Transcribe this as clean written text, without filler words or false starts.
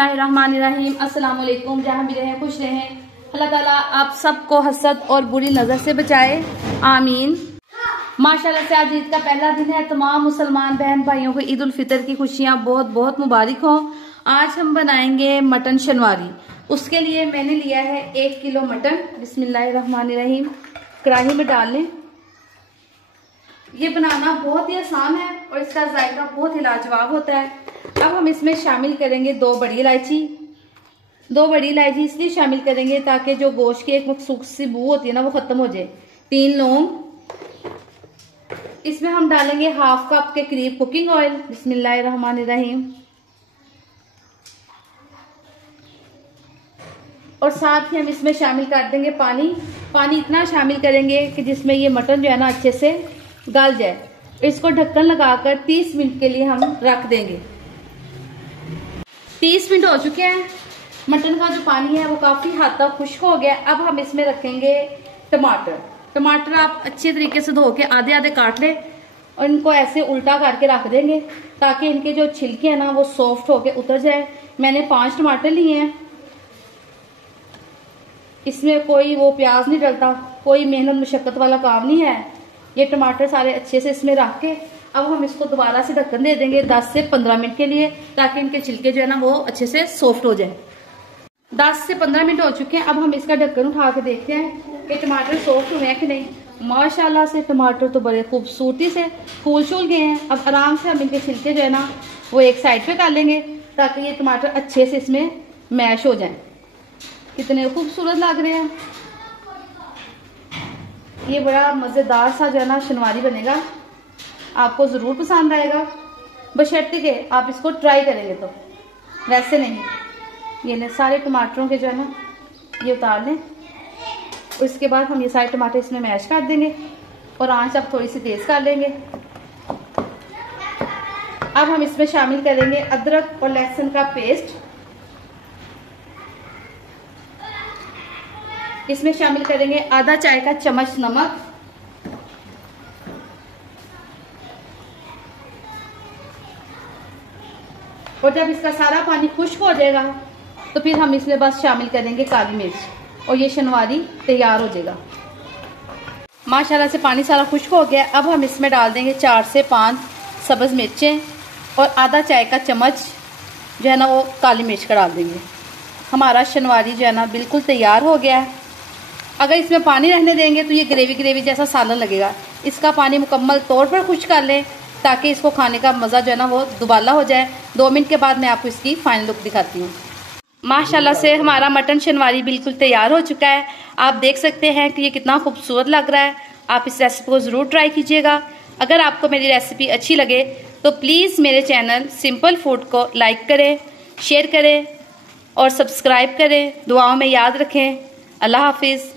बिस्मिल्लाहिर्रहमानिर्रहीम। अस्सलाम वालेकुम। जहाँ भी रहें खुश रहें। अल्लाह ताला आप सबको हसद और बुरी नज़र से बचाए, आमीन। माशाल्लाह से आज ईद का पहला दिन है। तमाम मुसलमान बहन भाइयों को ईद उल फितर की खुशियाँ बहुत बहुत मुबारक हो। आज हम बनाएंगे मटन शनवारी। उसके लिए मैंने लिया है 1 किलो मटन। बिस्मिल्लाहिर्रहमानिर्रहीम। कढ़ाई में डाल लें। ये बनाना बहुत ही आसान है और इसका जायका बहुत ही लाजवाब होता है। अब हम इसमें शामिल करेंगे 2 बड़ी इलायची। 2 बड़ी इलायची इसलिए शामिल करेंगे ताकि जो गोश्त की एक मखसूस सी बू होती है ना वो खत्म हो जाए। 3 लौंग। इसमें हम डालेंगे 1/2 कप के करीब कुकिंग ऑयल। बिस्मिल्लाहिर्रहमानिर्रहीम। और साथ ही हम इसमें शामिल कर देंगे पानी। पानी इतना शामिल करेंगे कि जिसमें ये मटन जो है ना अच्छे से गल जाए। इसको ढक्कन लगाकर 30 मिनट के लिए हम रख देंगे। 30 मिनट हो चुके हैं। मटन का जो पानी है वो काफी हद तक खुश्क हो गया। अब हम इसमें रखेंगे टमाटर। टमाटर आप अच्छे तरीके से धो के आधे आधे काट लें और इनको ऐसे उल्टा करके रख देंगे ताकि इनके जो छिलके हैं ना वो सॉफ्ट होके उतर जाए। मैंने 5 टमाटर लिए हैं। इसमें कोई वो प्याज नहीं डलता, कोई मेहनत मुशक्कत वाला काम नहीं है। ये टमाटर सारे अच्छे से इसमें रख के अब हम इसको दोबारा से ढक्कन दे देंगे 10 से 15 मिनट के लिए ताकि इनके छिलके जो है ना वो अच्छे से सॉफ्ट हो जाए। 10 से 15 मिनट हो चुके हैं। अब हम इसका ढक्कन उठा के देखते हैं कि टमाटर सॉफ्ट हुए हैं कि नहीं। माशाल्लाह से टमाटर तो बड़े खूबसूरती से फूल छूल गए हैं। अब आराम से हम इनके छिलके जो है ना वो एक साइड पे कर लेंगे ताकि ये टमाटर अच्छे से इसमें मैश हो जाए। कितने खूबसूरत लग रहे हैं। ये बड़ा मजेदार सा जो है ना शनवारी बनेगा। आपको जरूर पसंद आएगा बशर्ते कि आप इसको ट्राई करेंगे तो, वैसे नहीं। ये सारे टमाटरों के जो है ना ये उतार लें और इसके बाद हम ये सारे टमाटर इसमें मैश कर देंगे और आंच अब थोड़ी सी तेज कर लेंगे। अब हम इसमें शामिल करेंगे अदरक और लहसुन का पेस्ट। इसमें शामिल करेंगे आधा चाय का चम्मच नमक। और जब इसका सारा पानी खुश्क हो जाएगा तो फिर हम इसमें बस शामिल करेंगे काली मिर्च और ये शनवारी तैयार हो जाएगा। माशाल्लाह से पानी सारा खुश्क हो गया। अब हम इसमें डाल देंगे 4 से 5 सब्ज मिर्चें और आधा चाय का चम्मच जो है ना वो काली मिर्च का डाल देंगे। हमारा शनवारी जो है ना बिल्कुल तैयार हो गया है। अगर इसमें पानी रहने देंगे तो ये ग्रेवी ग्रेवी जैसा सालन लगेगा। इसका पानी मुकम्मल तौर पर खुश्क कर लें ताकि इसको खाने का मज़ा जो है ना वो दुबाला हो जाए। 2 मिनट के बाद मैं आपको इसकी फाइनल लुक दिखाती हूँ। माशाल्लाह से हमारा मटन शनवारी बिल्कुल तैयार हो चुका है। आप देख सकते हैं कि ये कितना खूबसूरत लग रहा है। आप इस रेसिपी को ज़रूर ट्राई कीजिएगा। अगर आपको मेरी रेसिपी अच्छी लगे तो प्लीज़ मेरे चैनल सिंपल फूड को लाइक करें, शेयर करें और सब्सक्राइब करें। दुआओं में याद रखें। अल्लाह हाफिज़।